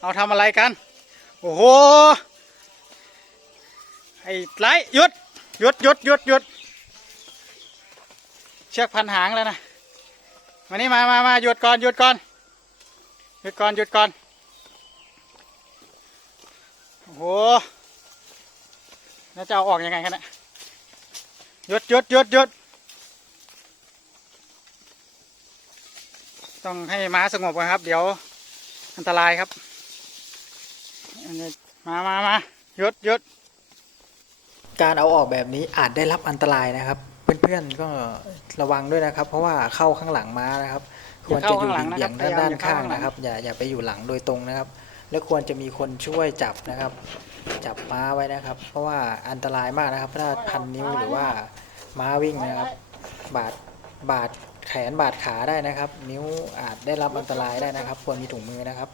เอาทำอะไรกัน โอ้โห ไอ้ไรหยุดหยุดหยุดหยุดหยุดเชือกพันหางแล้วนะมานี่มามามาหยุดก่อนหยุดก่อนหยุดก่อนหยุดก่อนโอ้โหแล้วจะเอาออกยังไงกันเนี่ยหยุดหยุดหยุดหยุดต้องให้ม้าสงบก่อนครับ เดี๋ยวอันตรายครับ มามามาหยุดหยุดการเอาออกแบบนี้อาจได้รับอันตรายนะครับ เพื่อนๆก็ระวังด้วยนะครับ เพราะว่าเข้าข้างหลังม้านะครับ ควรจะอยู่เบี่ยงๆด้านด้านข้างนะครับ อย่าอย่าไปอยู่หลังโดยตรงนะครับ และควรจะมีคนช่วยจับนะครับ จับม้าไว้นะครับ เพราะว่าอันตรายมากนะครับถ้าพันนิ้วหรือว่าม้าวิ่งนะครับ บาดบาดแขนบาดขาได้นะครับ นิ้วอาจได้รับอันตรายได้นะครับ ควรมีถุงมือนะครับ